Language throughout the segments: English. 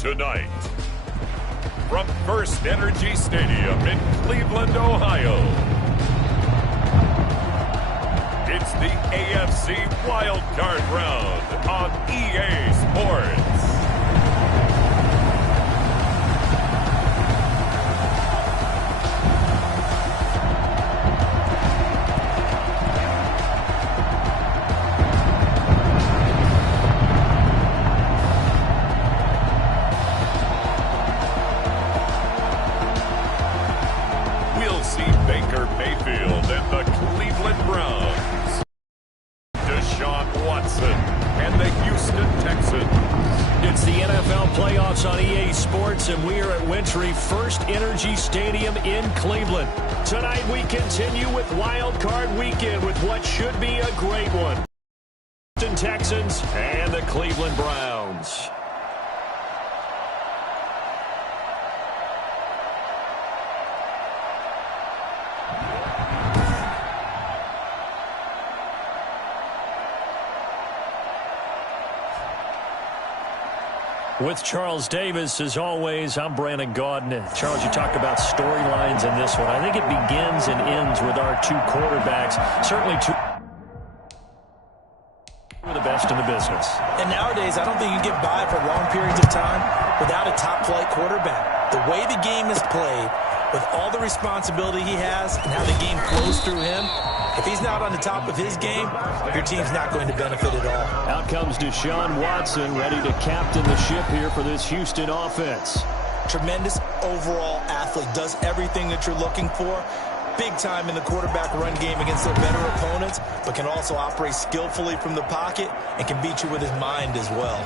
tonight. From First Energy Stadium in Cleveland, Ohio, it's the AFC Wild Card Round on EA Sports. And we are at First Energy Stadium in Cleveland. Tonight we continue with Wild Card Weekend with what should be a great one. The Texans and the Cleveland Browns. With Charles Davis, as always, I'm Brandon Gaudin. Charles, you talked about storylines in this one. I think it begins and ends with our two quarterbacks. Certainly two of the best in the business. And nowadays, I don't think you get by for long periods of time without a top-flight quarterback. The way the game is played, with all the responsibility he has and how the game flows through him, if he's not on the top of his game, your team's not going to benefit at all. Out comes Deshaun Watson, ready to captain the ship here for this Houston offense. Tremendous overall athlete, does everything that you're looking for. Big time in the quarterback run game against their better opponents, but can also operate skillfully from the pocket and can beat you with his mind as well.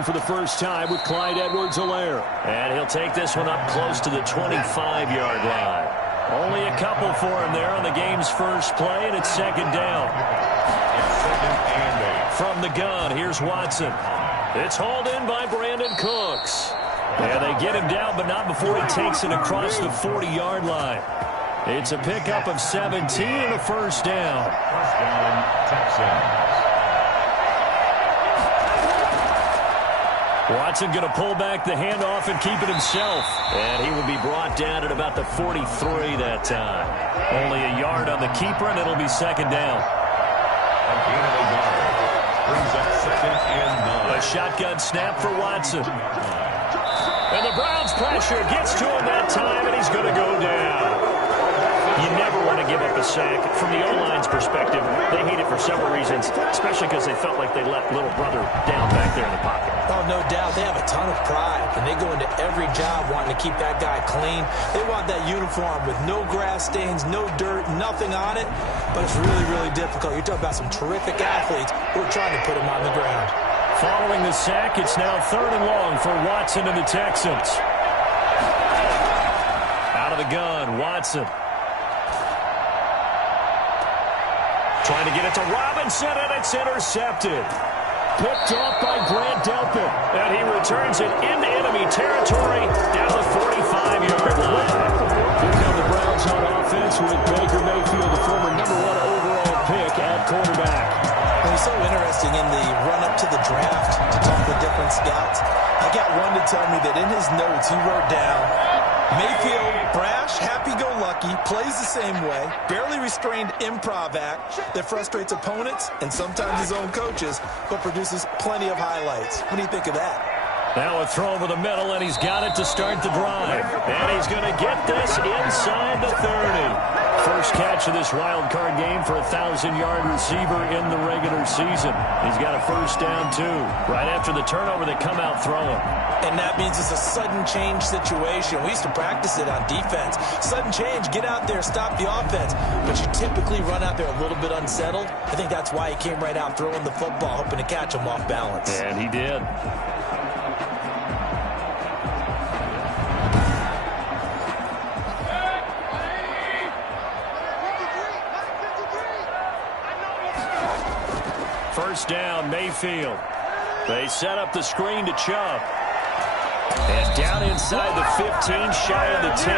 For the first time with Clyde Edwards-Helaire. And he'll take this one up close to the 25-yard line. Only a couple for him there on the game's first play, and it's second down. From the gun, here's Watson. It's hauled in by Brandon Cooks. And they get him down, but not before he takes it across the 40-yard line. It's a pickup of 17 and a first down. First down, Texans. Watson going to pull back the handoff and keep it himself. And he will be brought down at about the 43 that time. Only a yard on the keeper, and it'll be second down. Brings up second and 9. A shotgun snap for Watson. And the Browns pressure gets to him that time, and he's going to go down. You never want to give up a sack. From the O-line's perspective, they hate it for several reasons, especially because they felt like they let little brother down back there in the pocket. Oh, no doubt. They have a ton of pride, and they go into every job wanting to keep that guy clean. They want that uniform with no grass stains, no dirt, nothing on it. But it's really, really difficult. You're talking about some terrific athletes who are trying to put him on the ground. Following the sack, it's now 3rd and long for Watson and the Texans. Out of the gun, Watson. Trying to get it to Robinson, and it's intercepted. Picked off by Grant Delpit, and he returns it into enemy territory down the 45-yard line. Here come the Browns on offense with Baker Mayfield, the former #1 overall pick at quarterback. Well, it's so interesting in the run-up to the draft to talk with different scouts. I got one to tell me that in his notes he wrote down, Mayfield, brash, happy-go-lucky, plays the same way, barely restrained improv act that frustrates opponents and sometimes his own coaches, but produces plenty of highlights. What do you think of that? Now a throw over the middle, and he's got it to start the drive. And he's going to get this inside the 30. First catch of this wild card game for a 1,000-yard receiver in the regular season. He's got a first down, too. Right after the turnover, they come out throwing. And that means it's a sudden change situation. We used to practice it on defense. Sudden change, get out there, stop the offense. But you typically run out there a little bit unsettled. I think that's why he came right out throwing the football, hoping to catch him off balance. And he did. First down, Mayfield. They set up the screen to Chubb. And down inside the 15, shy of the 10.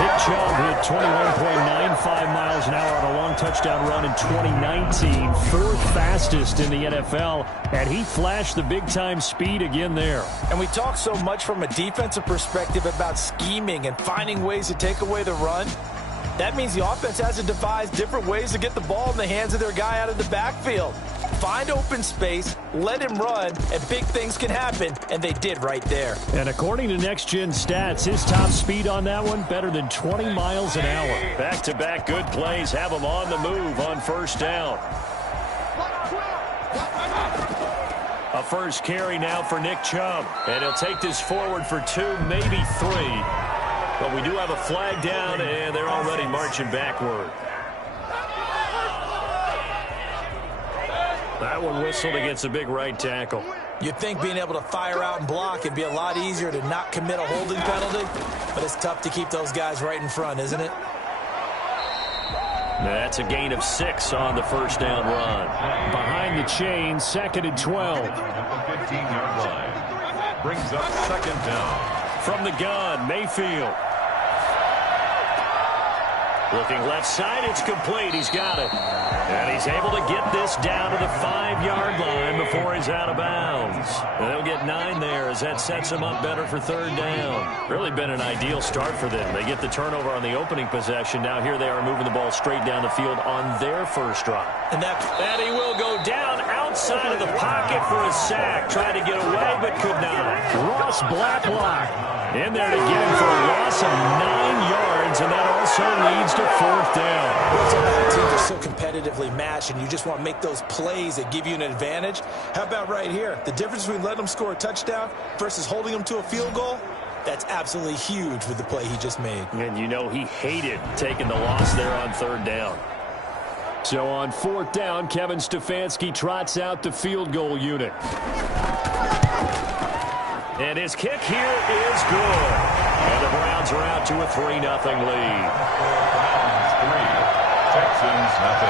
Nick Chubb hit 21.95 miles an hour on a long touchdown run in 2019. Fourth fastest in the NFL. And he flashed the big-time speed again there. And we talk so much from a defensive perspective about scheming and finding ways to take away the run. That means the offense has to devise different ways to get the ball in the hands of their guy out of the backfield. Find open space, let him run, and big things can happen, and they did right there. And according to Next Gen Stats, his top speed on that one, better than 20 miles an hour. Back-to-back good plays have him on the move on first down. A first carry now for Nick Chubb, and he'll take this forward for 2, maybe 3. But we do have a flag down, and they're already marching backward. That one whistled against a big right tackle. You'd think being able to fire out and block would be a lot easier to not commit a holding penalty, but it's tough to keep those guys right in front, isn't it? That's a gain of 6 on the first down run. Behind the chain, 2nd and 12. The 15-yard line brings up second down. From the gun, Mayfield. Looking left side, it's complete. He's got it. And he's able to get this down to the 5-yard line before he's out of bounds. And they'll get 9 there as that sets him up better for third down. Really been an ideal start for them. They get the turnover on the opening possession. Now here they are moving the ball straight down the field on their first drive. And he will go down outside of the pocket for a sack. Tried to get away but could not. Ross Blacklock in there to get him for a loss of 9 yards, and that also leads to fourth down. Well, teams are so competitively matched, and you just want to make those plays that give you an advantage. How about right here? The difference between letting them score a touchdown versus holding them to a field goal, that's absolutely huge with the play he just made. And you know he hated taking the loss there on third down. So on fourth down, Kevin Stefanski trots out the field goal unit. And his kick here is good. And the Browns are out to a 3-0 lead. Browns 3, Texans 0.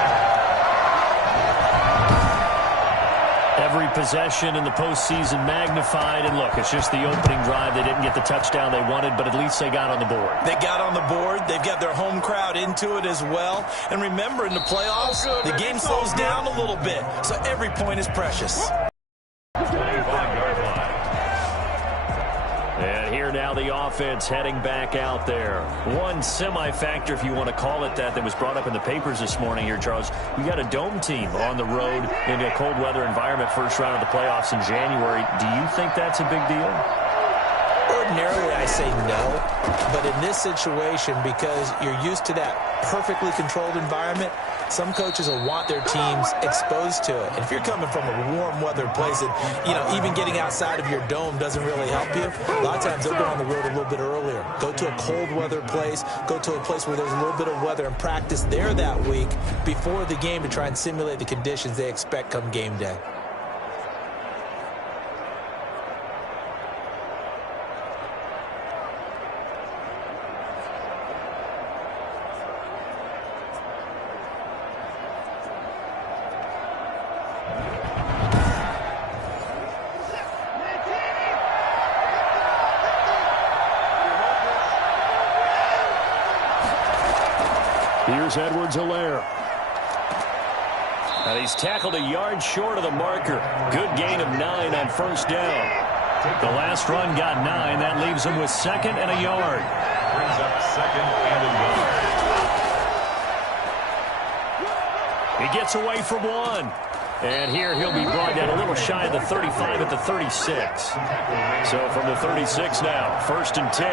Every possession in the postseason magnified. And look, it's just the opening drive. They didn't get the touchdown they wanted, but at least they got on the board. They got on the board. They've got their home crowd into it as well. And remember, in the playoffs, the game slows down a little bit. So every point is precious. 25-yard line. And here now the offense heading back out there. One semi-factor, if you want to call it that was brought up in the papers this morning here, Charles. You got a dome team on the road in a cold weather environment, first round of the playoffs in January. Do you think that's a big deal? Ordinarily, I say no. But in this situation, because you're used to that perfectly controlled environment, some coaches will want their teams exposed to it. And if you're coming from a warm weather place that, even getting outside of your dome doesn't really help you, a lot of times they'll go on the road a little bit earlier. Go to a cold weather place, go to a place where there's a little bit of weather and practice there that week before the game to try and simulate the conditions they expect come game day. Here's Edwards-Helaire. And he's tackled a yard short of the marker. Good gain of 9 on first down. The last run got 9. That leaves him with 2nd and a yard. Brings up 2nd and a yard. He gets away from 1. And here he'll be brought down a little shy of the 35 at the 36. So from the 36 now, 1st and 10.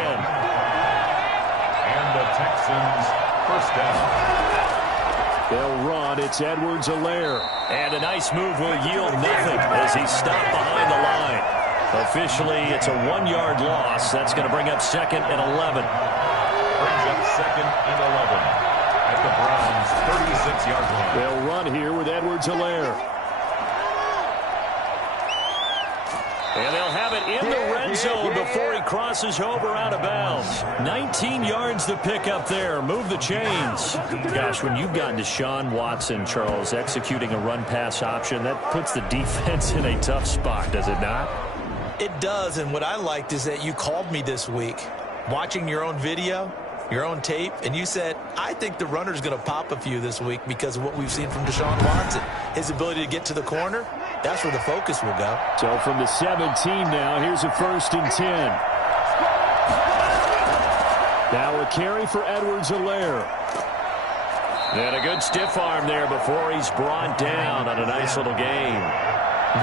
And the Texans first down. They'll run. It's Edwards-Helaire. And a nice move will yield nothing as he's stopped behind the line. Officially, it's a 1-yard loss. That's going to bring up 2nd and 11. Brings up 2nd and 11 at the Browns' 36-yard line. They'll run here with Edwards-Helaire. And they'll have it in the red zone before he crosses over out of bounds. 19 yards to pick up there. Move the chains. Gosh, when you've gotten Deshaun Watson, Charles, executing a run-pass option, that puts the defense in a tough spot, does it not? It does, and what I liked is that you called me this week, watching your own video, your own tape, and you said, I think the runner's going to pop a few this week because of what we've seen from Deshaun Watson. His ability to get to the corner, that's where the focus will go. So from the 17 now, here's a 1st and 10. Now a carry for Edwards-Helaire. And a good stiff arm there before he's brought down on a nice little gain.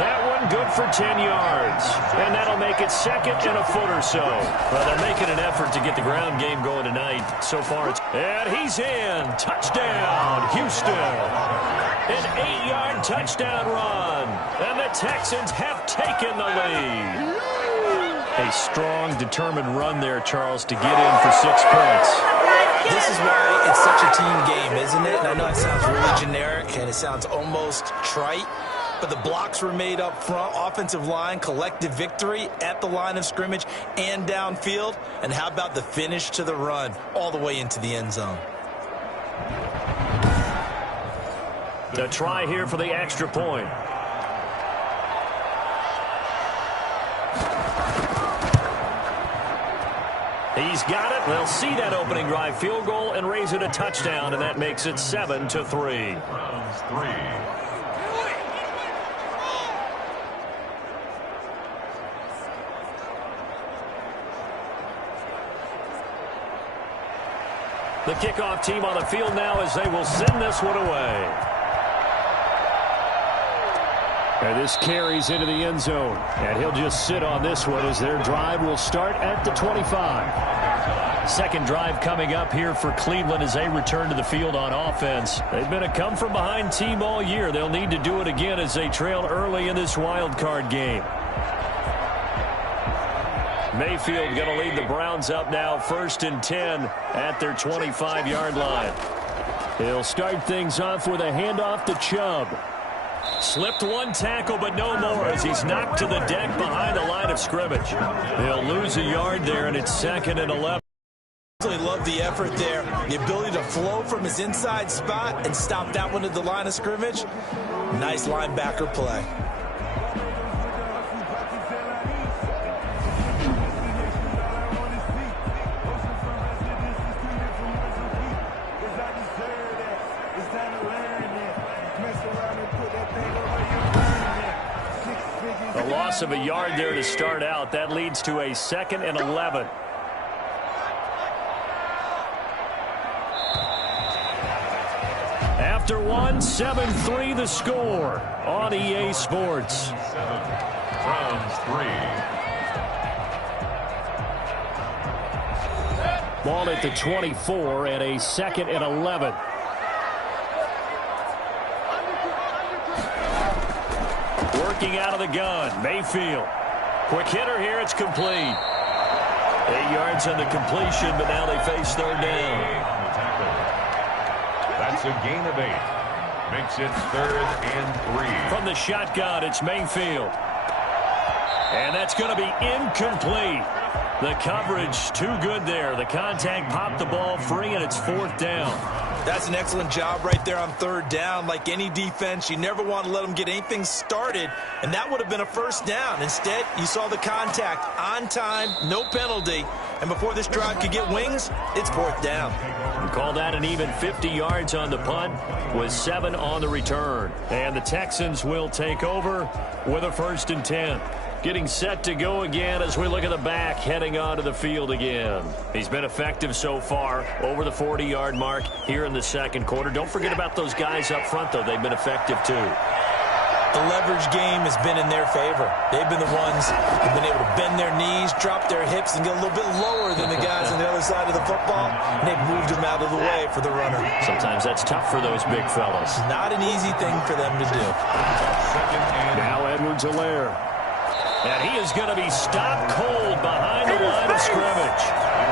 That one good for 10 yards. And that'll make it 2nd and a foot or so. Well, they're making an effort to get the ground game going tonight. So far, it's... And he's in. Touchdown, Houston. An 8-yard touchdown run. And the Texans have taken the lead. A strong, determined run there, Charles, to get in for 6 points. This is why it's such a team game, isn't it? And I know it sounds really generic and it sounds almost trite. But the blocks were made up front, offensive line, collective victory at the line of scrimmage and downfield. And how about the finish to the run all the way into the end zone? The try here for the extra point. He's got it. They'll see that opening drive field goal and raise it a touchdown, and that makes it 7-3. Browns 3. The kickoff team on the field now as they will send this one away. And this carries into the end zone. And he'll just sit on this one as their drive will start at the 25. Second drive coming up here for Cleveland as they return to the field on offense. They've been a come-from-behind team all year. They'll need to do it again as they trail early in this wild card game. Mayfield going to lead the Browns up now, 1st and 10 at their 25-yard line. He'll start things off with a handoff to Chubb. Slipped one tackle, but no more as he's knocked to the deck behind the line of scrimmage. They'll lose a yard there, and it's 2nd and 11. I love the effort there. The ability to flow from his inside spot and stop that one at the line of scrimmage. Nice linebacker play. A loss of a yard there to start out. That leads to a 2nd and 11. After one, 7-3 the score on EA Sports. Browns 3. Ball at the 24 and a 2nd and 11. Working out of the gun, Mayfield. Quick hitter here, it's complete. 8 yards on the completion, but now they face 3rd down. That's a gain of 8. Makes it 3rd and 3. From the shotgun, it's Mayfield. And that's going to be incomplete. The coverage too good there. The contact popped the ball free, and it's 4th down. That's an excellent job right there on 3rd down. Like any defense, you never want to let them get anything started, and that would have been a 1st down. Instead, you saw the contact on time, no penalty, and before this drive could get wings, it's 4th down. We call that an even 50 yards on the punt with 7 on the return. And the Texans will take over with a 1st and 10. Getting set to go again as we look at the back heading onto the field again. He's been effective so far over the 40-yard mark here in the 2nd quarter. Don't forget about those guys up front, though. They've been effective, too. The leverage game has been in their favor. They've been the ones who've been able to bend their knees, drop their hips, and get a little bit lower than the guys on the other side of the football, and they've moved them out of the way for the runner. Sometimes that's tough for those big fellas. Not an easy thing for them to do. Now Edwards-Helaire. And he is going to be stopped cold behind the line of scrimmage.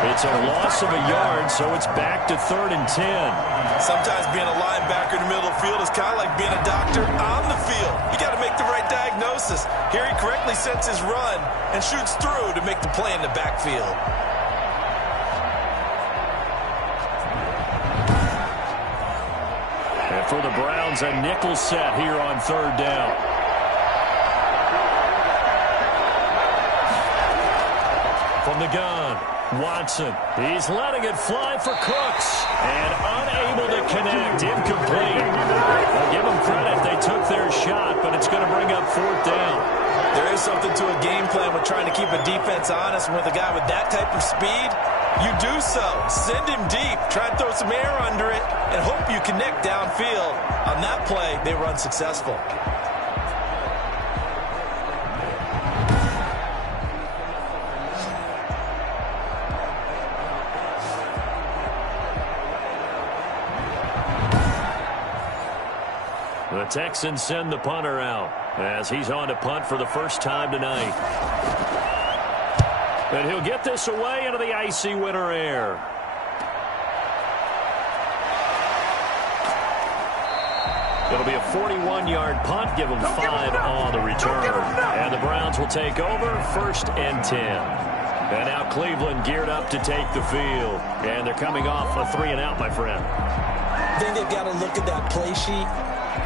It's a loss of a yard, so it's back to 3rd and 10. Sometimes being a linebacker in the middle of the field is kind of like being a doctor on the field. You got to make the right diagnosis. Here he correctly sets his run and shoots through to make the play in the backfield. And for the Browns, a nickel set here on 3rd down. From the gun, Watson. He's letting it fly for Cooks. And unable to connect. Incomplete. I'll give them credit. They took their shot, but it's going to bring up 4th down. There is something to a game plan with trying to keep a defense honest. With a guy with that type of speed, you do so. Send him deep. Try and throw some air under it and hope you connect downfield. On that play, they were unsuccessful. The Texans send the punter out as he's on to punt for the first time tonight. And he'll get this away into the icy winter air. It'll be a 41-yard punt. Give them 5 on the return. And the Browns will take over 1st and 10. And now Cleveland geared up to take the field. And they're coming off a 3-and-out, my friend. I think they've got to look at that play sheet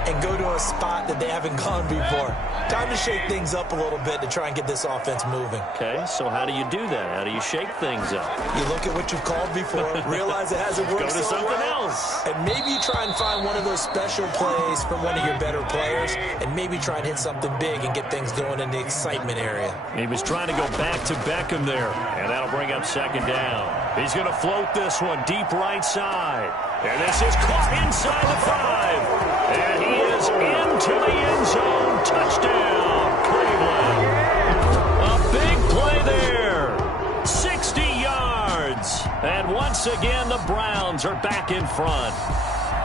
and go to a spot that they haven't gone before. Time to shake things up a little bit to try and get this offense moving. Okay, so how do you do that? How do you shake things up? You look at what you've called before, realize it hasn't worked Go to so something well, else. and maybe you try and find one of those special plays from one of your better players, and maybe try and hit something big and get things going in the excitement area. He was trying to go back to Beckham there, and that'll bring up 2nd down. He's going to float this one deep right side. And this is caught inside the 5. And he is into the end zone. Touchdown, Cleveland. A big play there. 60 yards. And once again, the Browns are back in front.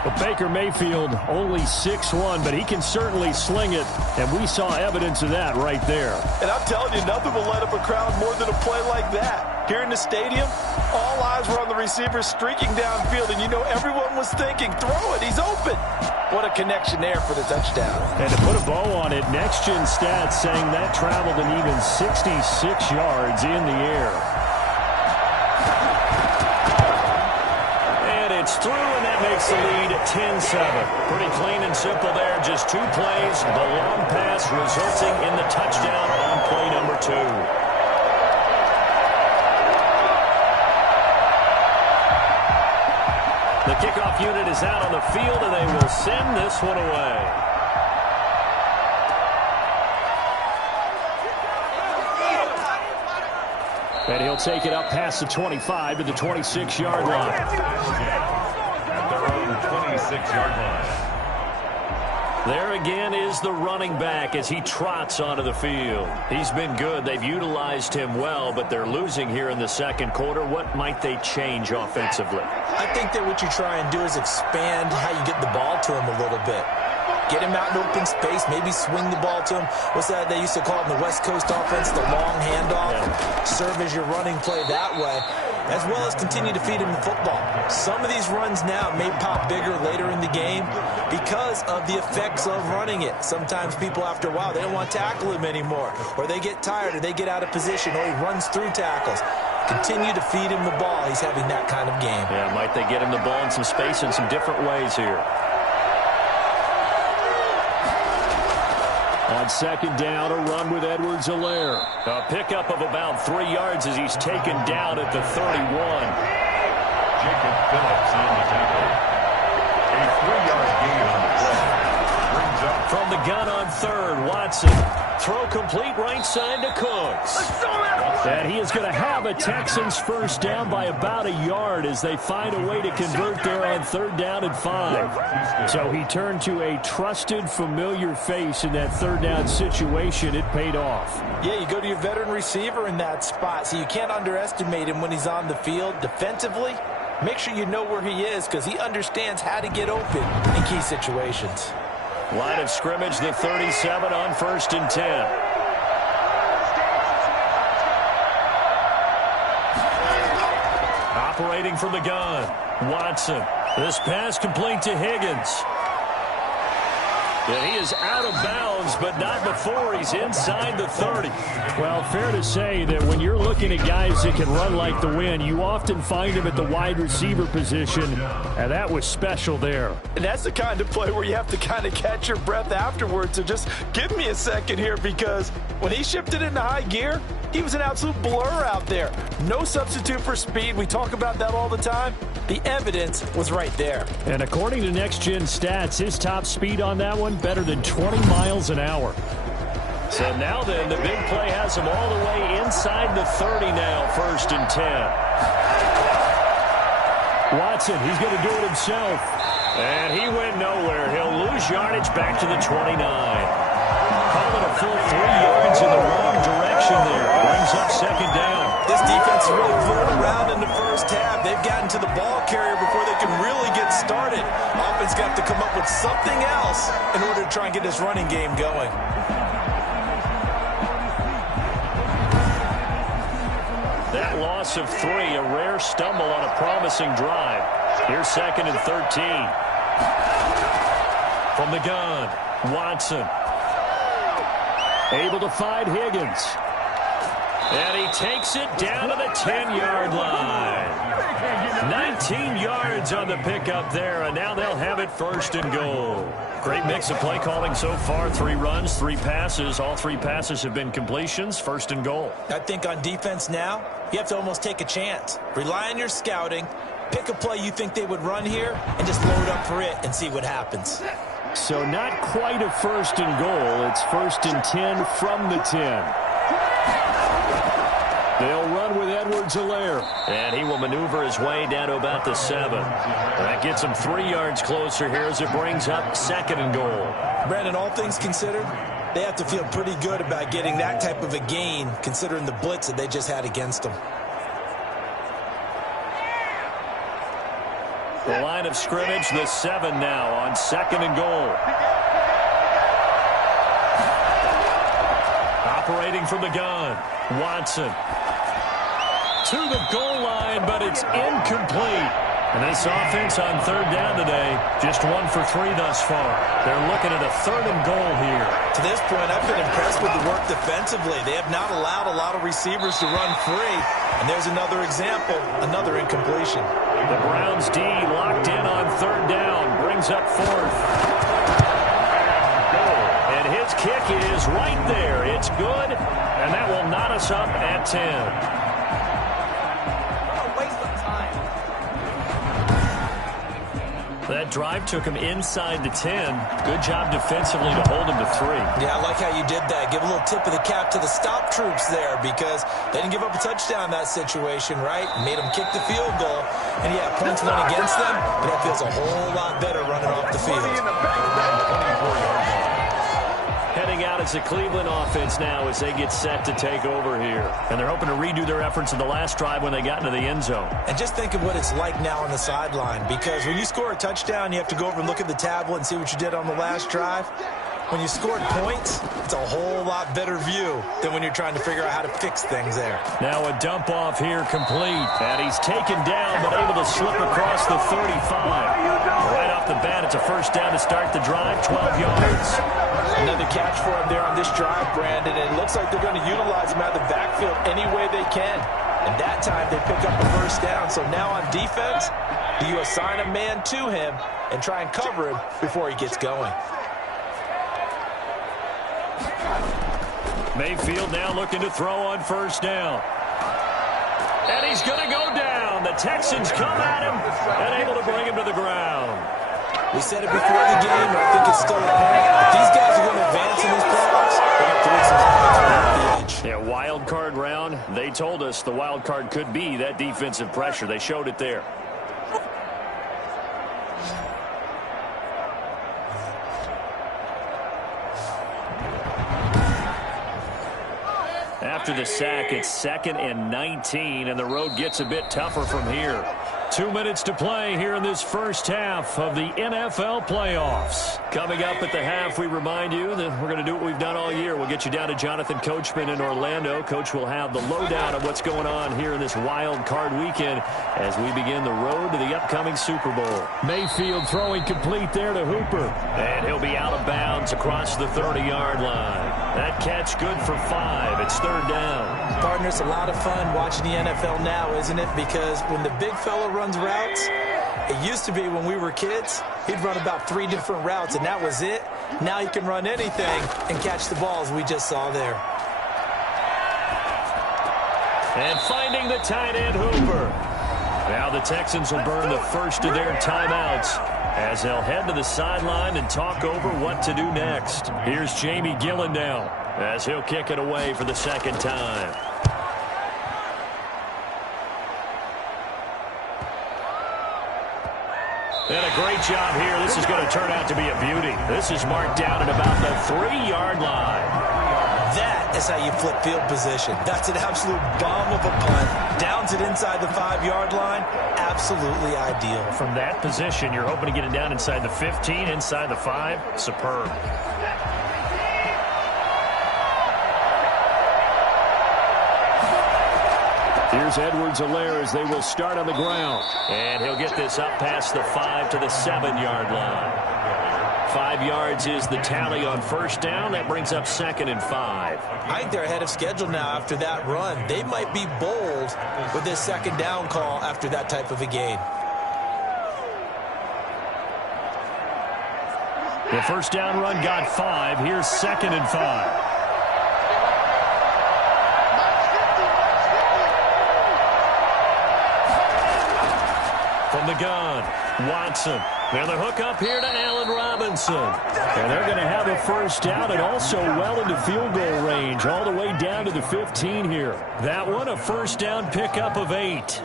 But Baker Mayfield only 6'1", but he can certainly sling it, and we saw evidence of that right there. And I'm telling you, nothing will let up a crowd more than a play like that. Here in the stadium, all eyes were on the receiver streaking downfield, and you know everyone was thinking, throw it, he's open. What a connection there for the touchdown. And to put a bow on it, Next Gen Stats saying that traveled an even 66 yards in the air. It's through, and that makes the lead 10-7. Pretty clean and simple there. Just 2 plays. The long pass resulting in the touchdown on play number 2. The kickoff unit is out on the field, and they will send this one away. And he'll take it up past the 25 to the 26-yard line. At their own 26-yard line. There again is the running back as he trots onto the field. He's been good. They've utilized him well, but they're losing here in the 2nd quarter. What might they change offensively? I think that what you try and do is expand how you get the ball to him a little bit. Get him out in open space, maybe swing the ball to him. What's that they used to call it in the West Coast offense, the long handoff? Yeah. Serve as your running play that way, as well as continue to feed him the football. Some of these runs now may pop bigger later in the game because of the effects of running it. Sometimes people, after a while, they don't want to tackle him anymore, or they get tired, or they get out of position, or he runs through tackles. Continue to feed him the ball. He's having that kind of game. Yeah, might they get him the ball in some space in some different ways here. On 2nd down, a run with Edwards-Helaire. A pickup of about 3 yards as he's taken down at the 31. Jacob Phillips on the tackle. A 3-yard gain on the play. Brings up From the gun on third, Watson. Throw complete right side to Cooks. And he is going to have a Texans first down by about a yard as they find a way to convert there on 3rd down and 5. So he turned to a trusted, familiar face in that 3rd down situation. It paid off. Yeah, you go to your veteran receiver in that spot, so you can't underestimate him when he's on the field defensively. Make sure you know where he is because he understands how to get open in key situations. Line of scrimmage, the 37 on 1st and 10. Operating from the gun, Watson. This pass complete to Higgins. Yeah, he is out of bounds, but not before he's inside the 30. Well, fair to say that when you're looking at guys that can run like the wind, you often find them at the wide receiver position, and that was special there. And that's the kind of play where you have to kind of catch your breath afterwards. So just give me a second here, because when he shifted into high gear, he was an absolute blur out there. No substitute for speed. We talk about that all the time. The evidence was right there. And according to Next Gen Stats, his top speed on that one, better than 20 miles an hour. So now then, the big play has him all the way inside the 30 now, 1st and 10. Watson, he's going to do it himself. And he went nowhere. He'll lose yardage back to the 29. Calling a full 3 yards in the wrong direction there. Brings up 2nd down. This defense really flew around in the first half. They've gotten to the ball carrier before they can really get started. Offense got to come up with something else in order to try and get this running game going. That loss of 3, a rare stumble on a promising drive. Here's 2nd and 13. From the gun, Watson. Able to find Higgins. And he takes it down to the 10-yard line. 19 yards on the pickup there, and now they'll have it 1st and goal. Great mix of play calling so far. 3 runs, 3 passes. All 3 passes have been completions. 1st and goal. I think on defense now, you have to almost take a chance. Rely on your scouting. Pick a play you think they would run here and just load up for it and see what happens. So not quite a 1st and goal. It's 1st and 10 from the 10. They'll run with Edwards-Helaire. And he will maneuver his way down to about the 7. That gets him 3 yards closer here as it brings up 2nd and goal. Brandon, all things considered, they have to feel pretty good about getting that type of a gain considering the blitz that they just had against them. The line of scrimmage, the 7 now on 2nd and goal. Operating from the gun, Watson. To the goal line, but it's incomplete. And this offense on 3rd down today, just 1 for 3 thus far. They're looking at a 3rd and goal here. To this point, I've been impressed with the work defensively. They have not allowed a lot of receivers to run free. And there's another example, another incompletion. The Browns D locked in on 3rd down, brings up 4th. And his kick is right there. It's good, and that will knot us up at 10. That drive took him inside the 10. Good job defensively to hold him to 3. Yeah, I like how you did that. Give a little tip of the cap to the stop troops there because they didn't give up a touchdown in that situation, right? Made them kick the field goal. And, yeah, points went against them, but that feels a whole lot better running off the field. Heading out as the Cleveland offense now as they get set to take over here. And they're hoping to redo their efforts in the last drive when they got into the end zone. And just think of what it's like now on the sideline, because when you score a touchdown, you have to go over and look at the tablet and see what you did on the last drive. When you scored points, it's a whole lot better view than when you're trying to figure out how to fix things there. Now a dump off here complete. And he's taken down but able to slip across the 35. Right off the bat, it's a 1st down to start the drive, 12 yards. Another catch for him there on this drive, Brandon. And it looks like they're going to utilize him out of the backfield any way they can. And that time they pick up the 1st down. So now on defense, do you assign a man to him and try and cover him before he gets going? Mayfield now looking to throw on 1st down. And he's going to go down. The Texans come at him and able to bring him to the ground. We said it before the game, and I think it's still apparent. These guys told us the wild card could be that defensive pressure. They showed it there. After the sack, it's 2nd and 19, and the road gets a bit tougher from here. 2 minutes to play here in this first half of the NFL playoffs. Coming up at the half, we remind you that we're going to do what we've done all year. We'll get you down to Jonathan Coachman in Orlando. Coach will have the lowdown of what's going on here in this wild card weekend as we begin the road to the upcoming Super Bowl. Mayfield throwing complete there to Hooper. And he'll be out of bounds across the 30-yard line. That catch good for 5. It's 3rd down. Partner, it's a lot of fun watching the NFL now, isn't it? Because when the big fella runs routes, it used to be when we were kids, he'd run about 3 different routes, and that was it. Now he can run anything and catch the balls we just saw there. And finding the tight end, Hooper. Now the Texans will burn the first of their timeouts as they'll head to the sideline and talk over what to do next. Here's Jamie Gillen now as he'll kick it away for the 2nd time. And a great job here. This is going to turn out to be a beauty. This is marked down at about the 3-yard line. That is how you flip field position. That's an absolute bomb of a punt. Downs it inside the 5-yard line. Absolutely ideal. From that position, you're hoping to get it down inside the 15, inside the 5. Superb. Here's Edwards-Helaire as they will start on the ground. And he'll get this up past the 5 to the 7-yard line. 5 yards is the tally on 1st down. That brings up 2nd and 5. I think they're ahead of schedule now after that run. They might be bold with this 2nd down call after that type of a gain. The 1st down run got 5. Here's 2nd and 5. From the gun, Watson. And the hook up here to Allen Robinson. And they're going to have a 1st down and also well into field goal range all the way down to the 15 here. That one a 1st down pickup of 8.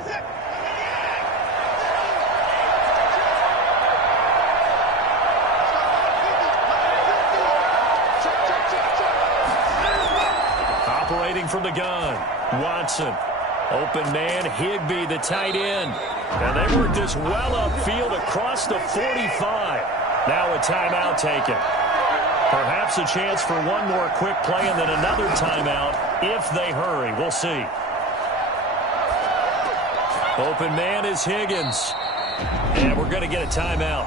Operating from the gun, Watson. Open man, Higbee, the tight end. And they work this well upfield across the 45. Now a timeout taken. Perhaps a chance for one more quick play and then another timeout if they hurry. We'll see. Open man is Higgins. And we're going to get a timeout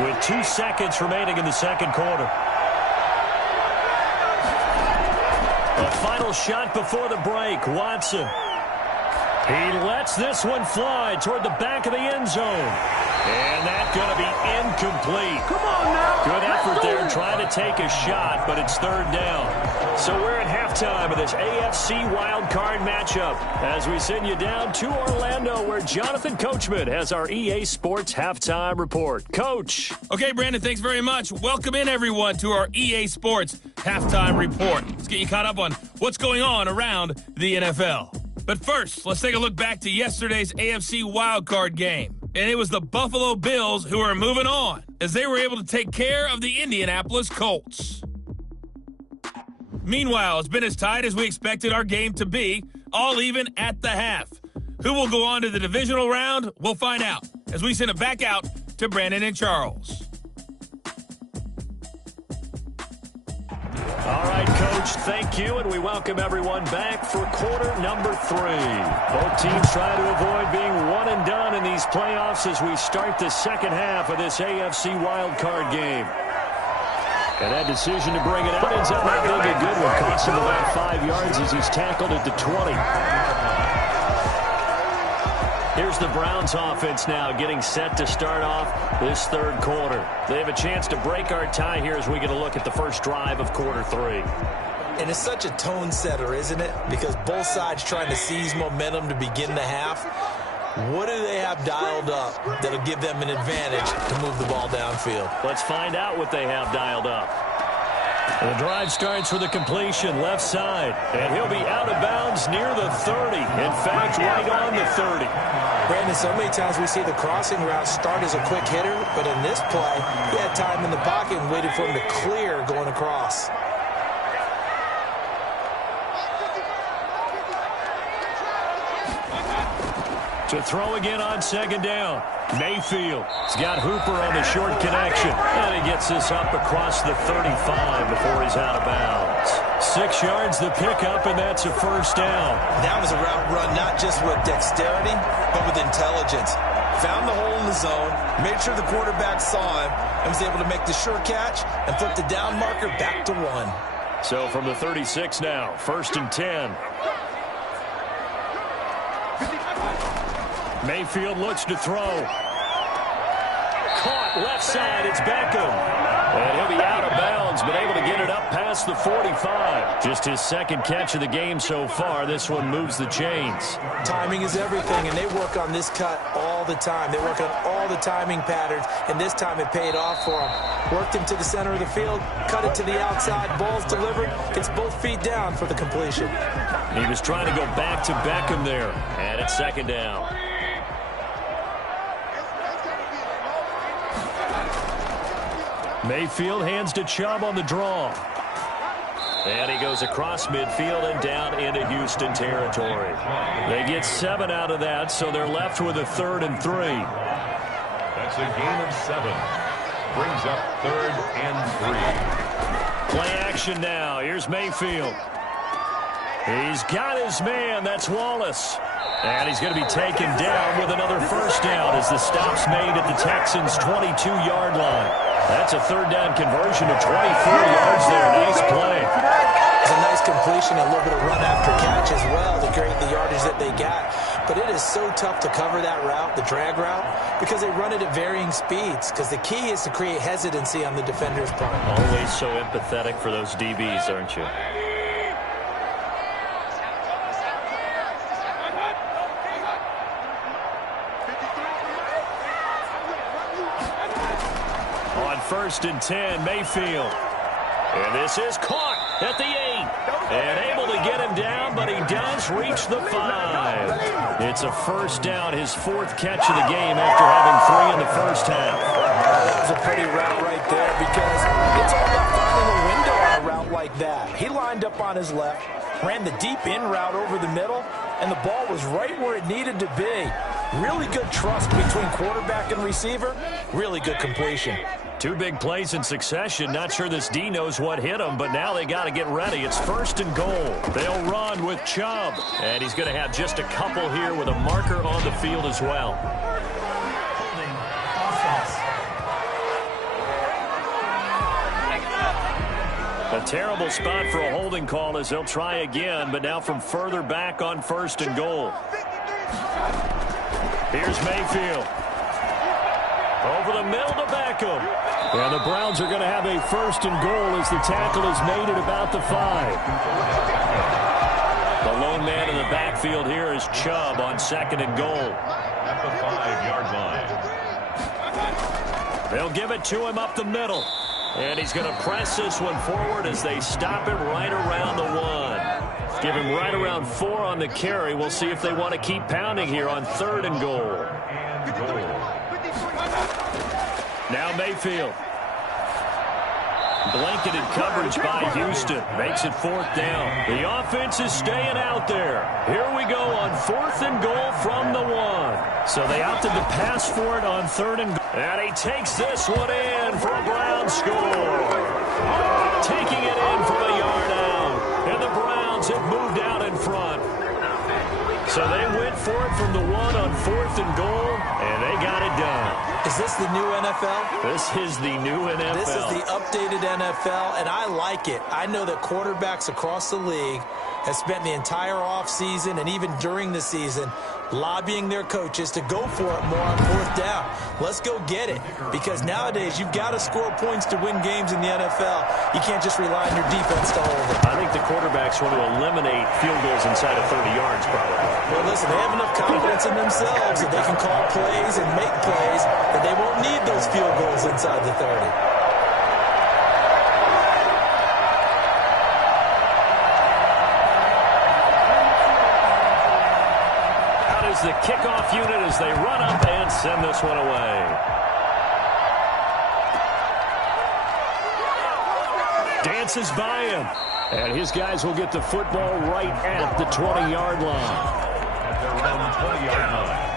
with 2 seconds remaining in the 2nd quarter. A final shot before the break. Watson. He lets this one fly toward the back of the end zone. And that's going to be incomplete. Come on now. Good effort there trying to take a shot, but it's 3rd down. So we're at halftime of this AFC wildcard matchup as we send you down to Orlando where Jonathan Coachman has our EA Sports halftime report. Coach. Okay, Brandon, thanks very much. Welcome in, everyone, to our EA Sports halftime report. Let's get you caught up on what's going on around the NFL. But first, let's take a look back to yesterday's AFC wildcard game. And it was the Buffalo Bills who are moving on as they were able to take care of the Indianapolis Colts. Meanwhile, it's been as tight as we expected our game to be, all even at the half. Who will go on to the divisional round? We'll find out as we send it back out to Brandon and Charles. All right, Coach, thank you, and we welcome everyone back for quarter number 3. Both teams try to avoid being one and done in these playoffs as we start the 2nd half of this AFC wildcard game. And that decision to bring it out ends up not being a good one. Cost him about 5 yards as he's tackled at the 20. Here's the Browns offense now getting set to start off this 3rd quarter. They have a chance to break our tie here as we get a look at the first drive of quarter 3. And it's such a tone setter, isn't it? Because both sides trying to seize momentum to begin the half. What do they have dialed up that'll give them an advantage to move the ball downfield? Let's find out what they have dialed up. The drive starts with a completion left side, and he'll be out of bounds near the 30. In fact, right on the 30. Brandon, so many times we see the crossing route start as a quick hitter, but in this play, he had time in the pocket and waited for him to clear going across. To throw again on second down. Mayfield. He's got Hooper on the short connection. And he gets this up across the 35 before he's out of bounds. 6 yards the pickup, and that's a first down. That was a route run not just with dexterity, but with intelligence. Found the hole in the zone, made sure the quarterback saw him, and was able to make the sure catch and flip the down marker back to 1. So from the 36 now, 1st and 10. Mayfield looks to throw. Caught left side. It's Beckham. And he'll be out of bounds, but able to get it up past the 45. Just his second catch of the game so far. This one moves the chains. Timing is everything, and they work on this cut all the time. They work on all the timing patterns, and this time it paid off for him. Worked him to the center of the field, cut it to the outside, ball's delivered, gets both feet down for the completion. He was trying to go back to Beckham there, and it's second down. Mayfield hands to Chubb on the draw. And he goes across midfield and down into Houston territory. They get 7 out of that, so they're left with a 3rd and 3. That's a gain of 7. Brings up 3rd and 3. Play action now. Here's Mayfield. He's got his man. That's Wallace. And he's going to be taken down with another first down as the stop's made at the Texans' 22-yard line. That's a 3rd down conversion of 24 yards there. Nice play. It's a nice completion, a little bit of run after catch as well to create the yardage that they got. But it is so tough to cover that route, the drag route, because they run it at varying speeds. Because the key is to create hesitancy on the defender's part. Always so empathetic for those DBs, aren't you? On 1st and 10, Mayfield. And this is caught at the 8. And able to get him down, but he does reach the 5. It's a first down, his 4th catch of the game after having 3 in the first half. That was a pretty route right there because it's all about finding a window on a route like that. He lined up on his left, ran the deep in route over the middle, and the ball was right where it needed to be. Really good trust between quarterback and receiver. Really good completion. 2 big plays in succession. Not sure this D knows what hit him, but now they got to get ready. It's 1st and goal. They'll run with Chubb. And he's going to have just a couple here with a marker on the field as well. A terrible spot for a holding call as they'll try again, but now from further back on 1st and goal. Here's Mayfield. Over the middle to Beckham. And the Browns are going to have a 1st and goal as the tackle is made at about the 5. The lone man in the backfield here is Chubb on 2nd and goal. At the 5-yard line. They'll give it to him up the middle. And he's going to press this one forward as they stop him right around the 1. Give him right around 4 on the carry. We'll see if they want to keep pounding here on 3rd and goal. Now Mayfield. Blanketed coverage by Houston. Makes it 4th down. The offense is staying out there. Here we go on 4th and goal from the 1. So they opted to pass for it on 3rd and goal. And he takes this one in for a Browns score. Taking it in from a yard out. And the Browns have moved out in front. So they went for it from the 1 on 4th and goal, and they got it done. Is this the new NFL? This is the new NFL. This is the updated NFL, and I like it. I know that quarterbacks across the league have spent the entire offseason and even during the season lobbying their coaches to go for it more on 4th down. Let's go get it, because nowadays you've got to score points to win games in the NFL. You can't just rely on your defense to hold it. I think the quarterbacks want to eliminate field goals inside of 30 yards probably. Well, listen, they have enough confidence in themselves that they can call plays and make plays that they won't need those field goals inside the 30. unit as they run up and send this one away. Dances by him. And his guys will get the football right at the 20-yard line. At their own 20-yard line.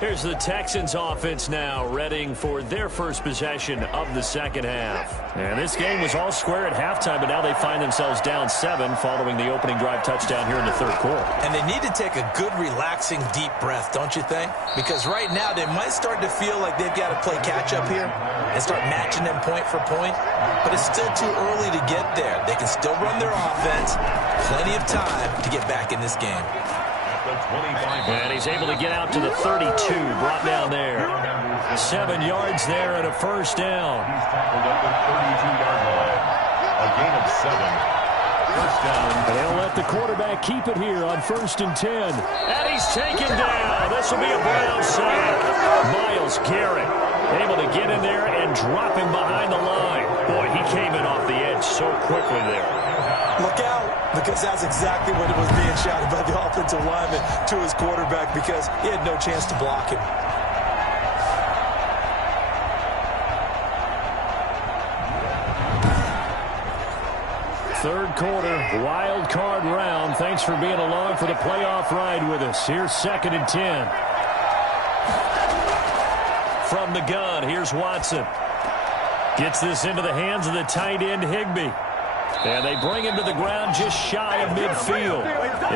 Here's the Texans offense now, readying for their first possession of the second half. And this game was all square at halftime, but now they find themselves down 7 following the opening drive touchdown here in the third quarter. And they need to take a good, relaxing, deep breath, don't you think? Because right now they might start to feel like they've got to play catch-up here and start matching them point for point. But it's still too early to get there. They can still run their offense. Plenty of time to get back in this game. And he's able to get out to the 32, brought down there. 7 yards there and a first down. He's tackled at the 32-yard line. A gain of 7. First down. And they'll let the quarterback keep it here on 1st and 10. And he's taken down. This will be a Brown sack. Myles Garrett able to get in there and drop him behind the line. Boy, he came in off the edge so quickly there. Look out, because that's exactly what it was being shouted by the offensive lineman to his quarterback, because he had no chance to block him. Third quarter, wild card round. Thanks for being along for the playoff ride with us. Here's 2nd and 10. From the gun, here's Watson. Gets this into the hands of the tight end, Higbee. And they bring him to the ground just shy of midfield.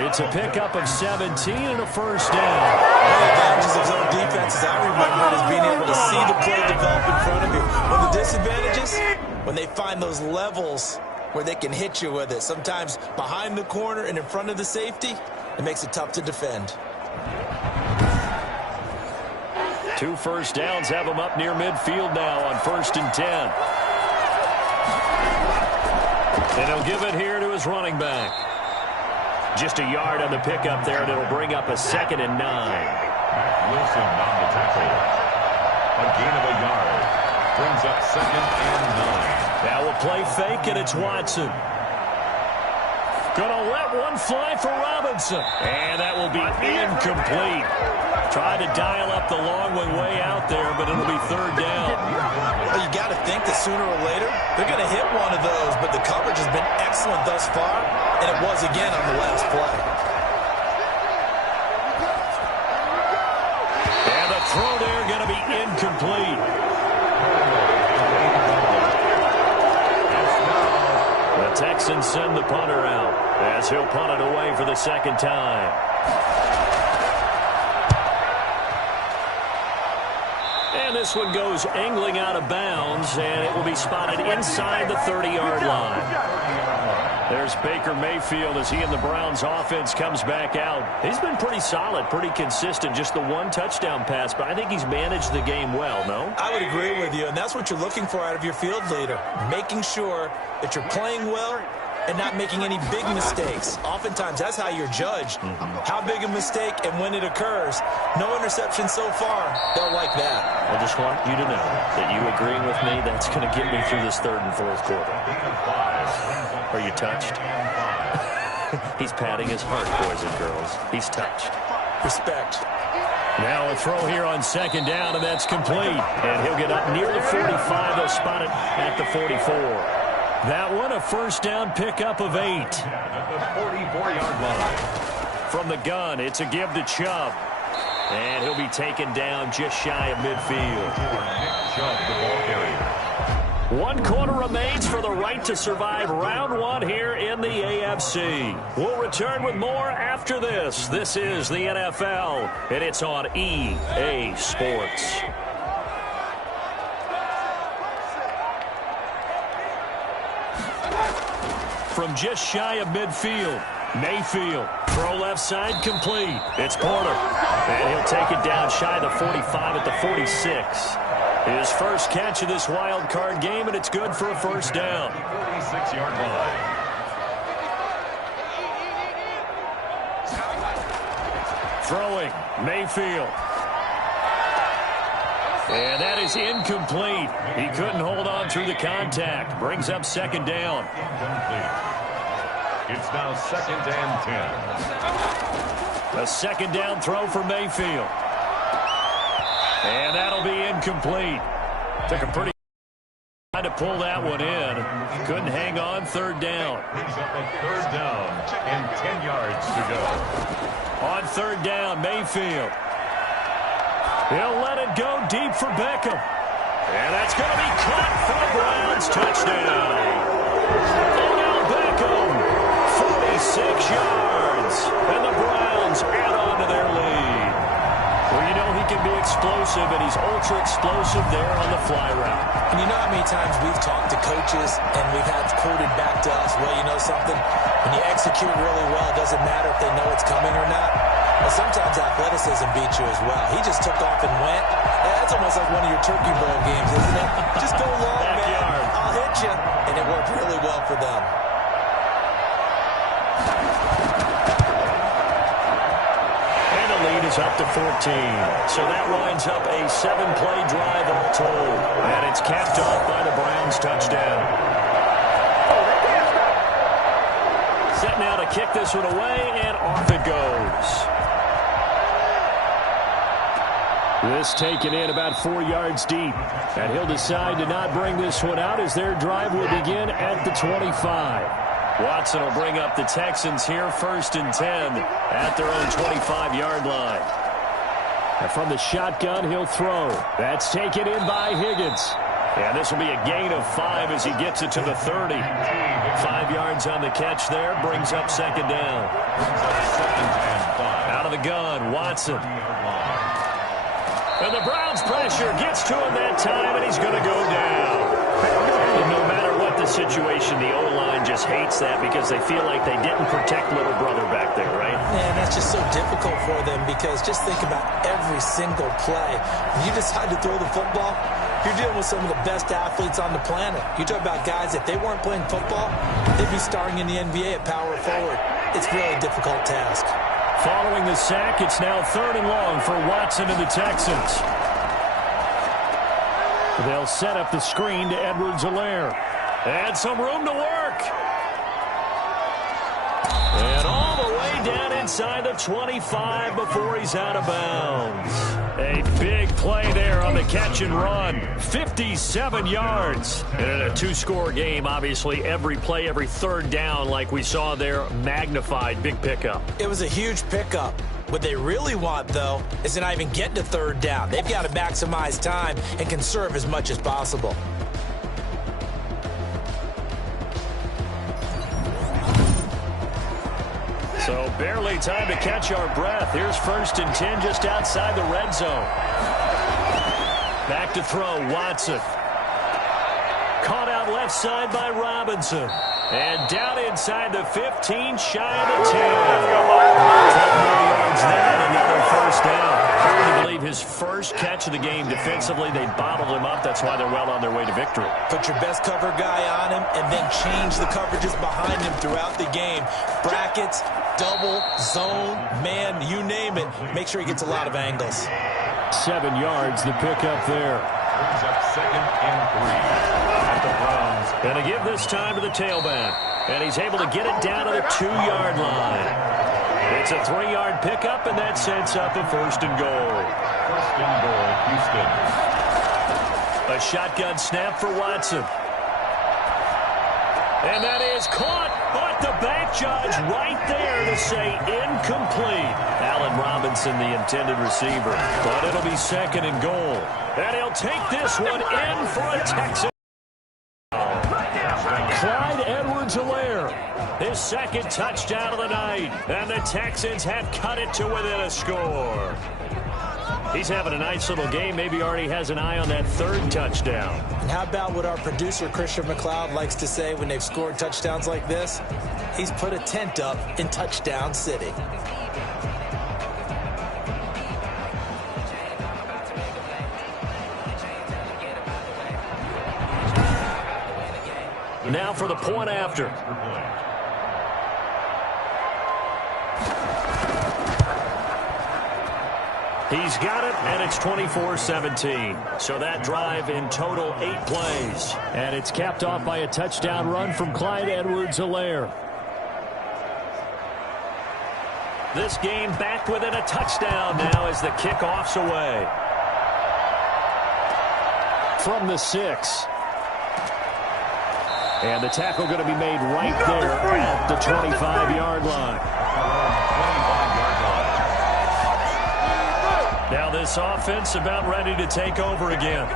It's a pickup of 17 and a first down. One of the advantages of zone defenses I remember is being able to see the play develop in front of you. One of the disadvantages, when they find those levels where they can hit you with it. Sometimes behind the corner and in front of the safety, it makes it tough to defend. 2 first downs have them up near midfield now on 1st and 10. And he'll give it here to his running back. Just a yard on the pickup there, and it'll bring up a 2nd and 9. Wilson on the tackle. A gain of a yard. Brings up 2nd and 9. Now we'll play fake, and it's Watson. Gonna let one fly for Robinson. And that will be incomplete. Tried to dial up the long one way out there, but it'll be 3rd down. Well, you got to think that sooner or later, they're going to hit one of those, but the coverage has been excellent thus far, and it was again on the last play. And the throw there going to be incomplete. The Texans send the punter out as he'll punt it away for the 2nd time. And this one goes angling out of bounds, and it will be spotted inside the 30-yard line. There's Baker Mayfield as he and the Browns offense comes back out. He's been pretty solid, pretty consistent, just the 1 touchdown pass, but I think he's managed the game well, no? I would agree with you, and that's what you're looking for out of your field leader, making sure that you're playing well and not making any big mistakes. Oftentimes, that's how you're judged. How big a mistake and when it occurs. No interception so far. They'll like that. I just want you to know that you agreeing with me, that's going to get me through this 3rd and 4th quarter. Are you touched? He's patting his heart, boys and girls. He's touched. Respect. Now a throw here on 2nd down, and that's complete. And he'll get up near the 45. They'll spot it at the 44. That one, a first down pickup of 8. At the 44-yard line. From the gun, it's a give to Chubb. And he'll be taken down just shy of midfield. Chubb, the ball carrier. 1 quarter remains for the right to survive round 1 here in the AFC. We'll return with more after this. This is the NFL, and it's on EA Sports. From just shy of midfield, Mayfield, throw left side complete. It's Porter, and he'll take it down shy of the 45 at the 46. His first catch of this wild card game, and it's good for a first down. 46-yard line. Throwing, Mayfield. And that is incomplete. He couldn't hold on through the contact. Brings up 2nd down. Incomplete. It's now 2nd and 10. A second down throw for Mayfield. And that'll be incomplete. Took a pretty time to pull that one in. Couldn't hang on. Third down. Brings up a third down and 10 yards to go. On third down, Mayfield. He'll let it go deep for Beckham. And that's going to be caught for the Browns. Touchdown. Odell Beckham, 46 yards. And the Browns add on to their lead. Well, you know he can be explosive, and he's ultra-explosive there on the fly route. And you know how many times we've talked to coaches and we've had quoted back to us, well, you know something? When you execute really well, it doesn't matter if they know it's coming or not. Well, sometimes athleticism beats you as well. He just took off and went. That's almost like one of your Turkey Bowl games, isn't it? Just go long, man. I'll hit you. And it worked really well for them. And the lead is up to 14. So that winds up a 7-play drive all told. And it's capped off by the Browns touchdown. Set now to kick this one away, and off it goes. This taken in about 4 yards deep. And he'll decide to not bring this one out as their drive will begin at the 25. Watson will bring up the Texans here, 1st and 10 at their own 25-yard line. And from the shotgun, he'll throw. That's taken in by Higgins. And this will be a gain of 5 as he gets it to the 30. 5 yards on the catch there, brings up second down. Out of the gun, Watson. And the Browns pressure gets to him that time, and he's going to go down. And no matter what the situation, the O-line just hates that because they feel like they didn't protect little brother back there, right? Man, that's just so difficult for them because just think about every single play. When you decide to throw the football, you're dealing with some of the best athletes on the planet. You talk about guys, if they weren't playing football, they'd be starting in the NBA at power forward. It's a really difficult task. Following the sack, it's now 3rd and long for Watson and the Texans. They'll set up the screen to Edwards-Helaire. And some room to work. And all the way down inside the 25 before he's out of bounds. A big play there on the catch and run. 57 yards. And in a 2-score game, obviously, every play, every third down, like we saw there, magnified. Big pickup. It was a huge pickup. What they really want, though, is to not even get to third down. They've got to maximize time and conserve as much as possible. So barely time to catch our breath. Here's 1st and 10 just outside the red zone. Back to throw, Watson. Caught out left side by Robinson. And down inside the 15, shy of the 10. 10 more yards there and another 1st down. Hard to believe his first catch of the game defensively. They bottled him up. That's why they're well on their way to victory. Put your best cover guy on him and then change the coverages behind him throughout the game. Brackets, double, zone, man, you name it. Make sure he gets a lot of angles. 7 yards, the pickup there. Brings up 2nd and 3 at the Browns. And to give this time to the tailback. And he's able to get it down to the 2-yard line. It's a 3-yard pickup, and that sets up a 1st and goal. 1st and goal, Houston. A shotgun snap for Watson. And that is caught, but the back judge right there to say incomplete. Allen Robinson, the intended receiver. But it'll be 2nd and goal. And he'll take this one in for a Texan. Clyde Edwards-Helaire, his 2nd touchdown of the night. And the Texans have cut it to within a score. He's having a nice little game. Maybe already has an eye on that 3rd touchdown. And how about what our producer, Christian McLeod, likes to say when they've scored touchdowns like this? He's put a tent up in Touchdown City. Now for the point after. He's got it, and it's 24-17. So that drive in total 8 plays. And it's capped off by a touchdown run from Clyde Edwards-Helaire. This game back within a touchdown now as the kickoff's away. From the 6. And the tackle going to be made right there at the 25-yard line. Now this offense about ready to take over again.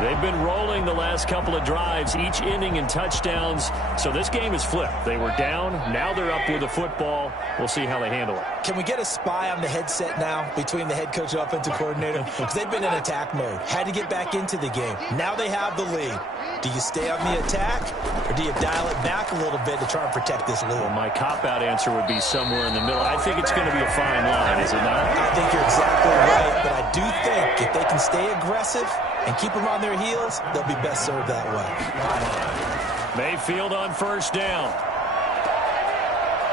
They've been rolling the last couple of drives, each ending in touchdowns. So this game is flipped. They were down. Now they're up with the football. We'll see how they handle it. Can we get a spy on the headset now between the head coach and offensive coordinator? Because they've been in attack mode. Had to get back into the game. Now they have the lead. Do you stay on the attack, or do you dial it back a little bit to try and protect this lead? Well, my cop-out answer would be somewhere in the middle. I think it's going to be a fine line, is it not? I think you're exactly right, but I do think if they can stay aggressive and keep them on their heels, they'll be best served that way. Mayfield on first down.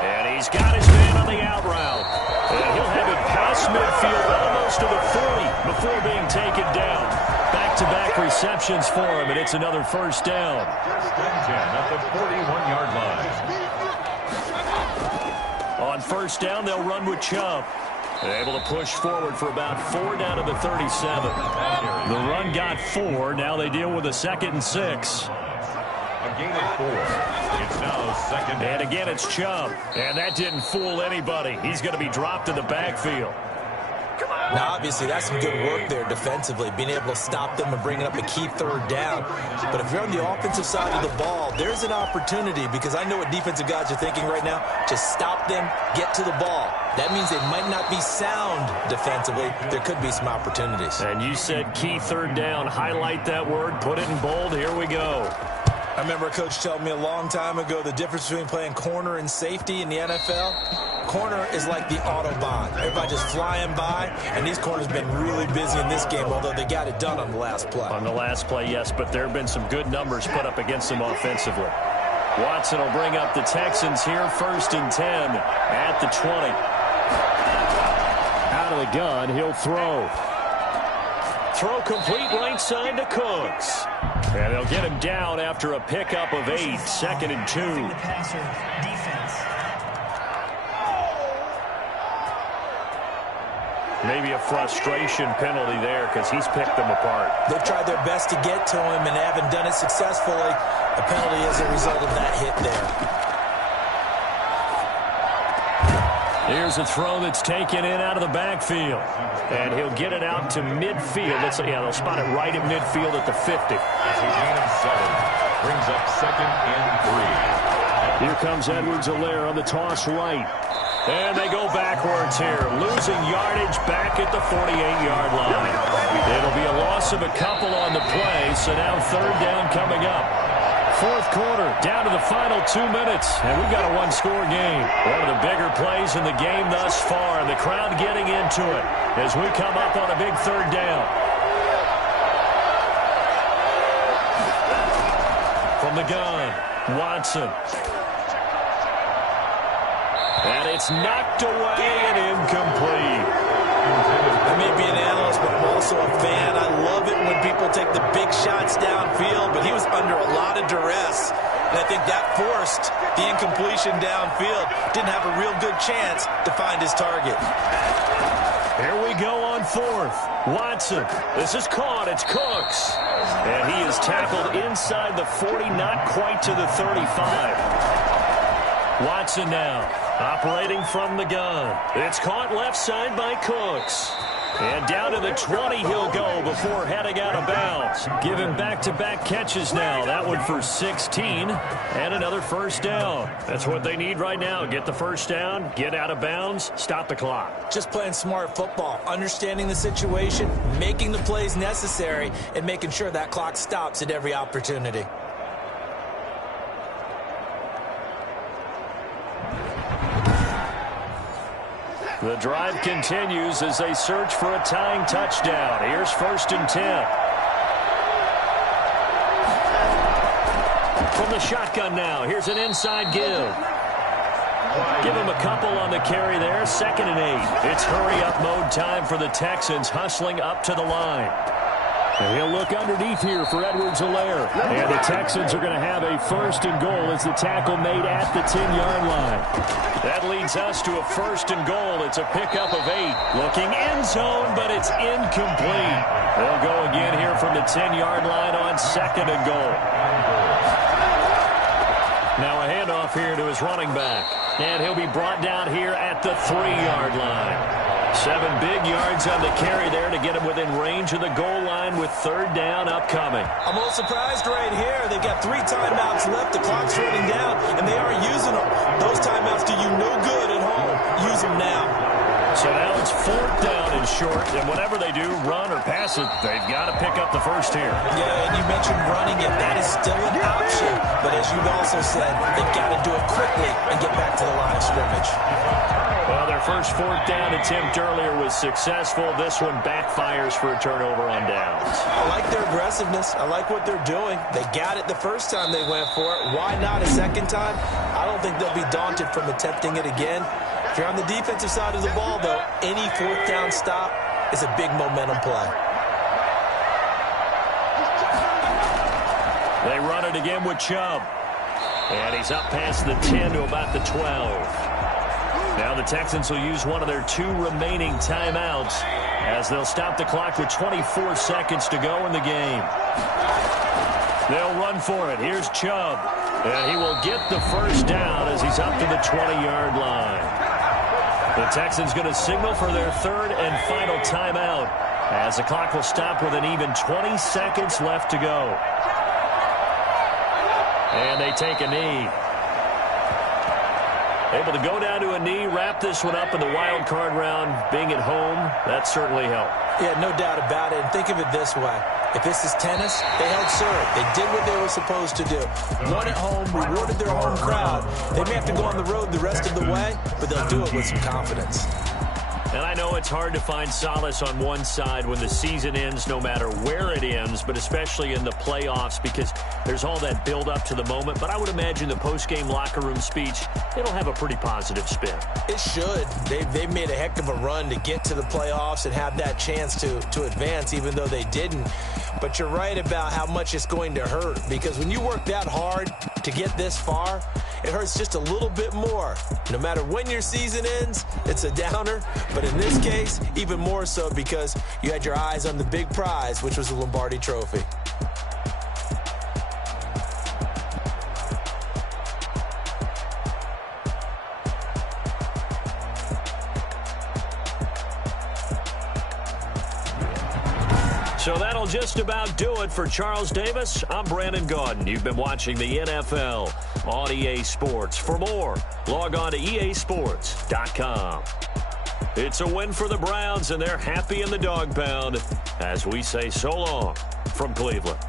And he's got his man on the out route. And he'll have it past midfield almost to the 40 before being taken down. Back-to-back receptions for him, and it's another first down. At the 41-yard line. On first down, they'll run with Chubb. They're able to push forward for about 4 down to the 37. The run got 4. Now they deal with a 2nd and 6. A gain of 4. It's now 2nd. And again, it's Chubb. And that didn't fool anybody. He's going to be dropped in the backfield. Now, obviously, that's some good work there defensively, being able to stop them and bringing up a key 3rd down. But if you're on the offensive side of the ball, there's an opportunity, because I know what defensive guys are thinking right now. Just stop them, get to the ball. That means they might not be sound defensively. There could be some opportunities. And you said key 3rd down. Highlight that word. Put it in bold. Here we go. I remember a coach telling me a long time ago the difference between playing corner and safety in the NFL. Corner is like the Autobahn. Everybody just flying by, and these corners have been really busy in this game, although they got it done on the last play. On the last play, yes, but there have been some good numbers put up against them offensively. Watson will bring up the Texans here, 1st and 10 at the 20. Out of the gun, he'll throw. Throw complete right side to Cooks. And they'll get him down after a pickup of 8, 2nd and 2. Maybe a frustration penalty there because he's picked them apart. They've tried their best to get to him and haven't done it successfully. A penalty is a result of that hit there. Here's a throw that's taken in out of the backfield. And he'll get it out to midfield. They'll spot it right at midfield at the 50. It's a gain of 7. Brings up 2nd and 3. Here comes Edwards-Helaire on the toss right. And they go backwards here, losing yardage back at the 48-yard line. It'll be a loss of a couple on the play, so now 3rd down coming up. 4th quarter, down to the final 2 minutes, and we've got a 1-score game. One of the bigger plays in the game thus far, and the crowd getting into it as we come up on a big 3rd down. From the gun, Watson. And it's knocked away and incomplete. I may be an analyst, but I'm also a fan. I love it when people take the big shots downfield, but he was under a lot of duress. And I think that forced the incompletion downfield. Didn't have a real good chance to find his target. Here we go on 4th. Watson. This is caught. It's Cooks. And he is tackled inside the 40, not quite to the 35. Watson now, operating from the gun. It's caught left side by Cooks. And down to the 20 he'll go before heading out of bounds. Give him back-to-back catches now. That one for 16 and another first down. That's what they need right now. Get the first down, get out of bounds, stop the clock. Just playing smart football, understanding the situation, making the plays necessary, and making sure that clock stops at every opportunity. The drive continues as they search for a tying touchdown. Here's 1st and 10. From the shotgun now, here's an inside give. Give him a couple on the carry there, 2nd and 8. It's hurry-up mode time for the Texans, hustling up to the line. And he'll look underneath here for Edwards-Helaire. And the Texans are going to have a first and goal as the tackle made at the 10-yard line. That leads us to a first and goal. It's a pickup of 8. Looking end zone, but it's incomplete. They'll go again here from the 10-yard line on second and goal. Now a handoff here to his running back. And he'll be brought down here at the 3-yard line. 7 big yards on the carry there to get him within range of the goal line with third down upcoming. I'm a little surprised right here. They've got 3 timeouts left. The clock's running down, and they aren't using them. Those timeouts do you no good at home. Use them now. So now it's 4th down and short, and whatever they do, run or pass it, they've got to pick up the first here. Yeah, and you mentioned running it. That is still an option. But as you've also said, they've got to do it quickly and get back to the line of scrimmage. Well, their first 4th down attempt earlier was successful. This one backfires for a turnover on downs. I like their aggressiveness. I like what they're doing. They got it the first time they went for it. Why not a second time? I don't think they'll be daunted from attempting it again. If you're on the defensive side of the ball, though, any 4th down stop is a big momentum play. They run it again with Chubb. And he's up past the 10 to about the 12. Now the Texans will use one of their 2 remaining timeouts as they'll stop the clock with 24 seconds to go in the game. They'll run for it. Here's Chubb. And he will get the first down as he's up to the 20-yard line. The Texans going to signal for their 3rd and final timeout as the clock will stop with an even 20 seconds left to go. And they take a knee. Able to go down to a knee, wrap this one up in the wild card round. Being at home, that certainly helped. Yeah, no doubt about it. And think of it this way. If this is tennis, they held serve. They did what they were supposed to do. Won at home, rewarded their home crowd. They may have to go on the road the rest of the way, but they'll do it with some confidence. And I know it's hard to find solace on one side when the season ends, no matter where it ends, but especially in the playoffs because there's all that build up to the moment. But I would imagine the post-game locker room speech, it'll have a pretty positive spin. It should. They've made a heck of a run to get to the playoffs and have that chance to advance, even though they didn't. But you're right about how much it's going to hurt because when you work that hard to get this far, it hurts just a little bit more. No matter when your season ends, it's a downer. But in this case, even more so because you had your eyes on the big prize, which was the Lombardi Trophy. So that'll just about do it for Charles Davis. I'm Brandon Gaudin. You've been watching the NFL on EA Sports. For more, log on to easports.com. It's a win for the Browns, and they're happy in the dog pound as we say so long from Cleveland.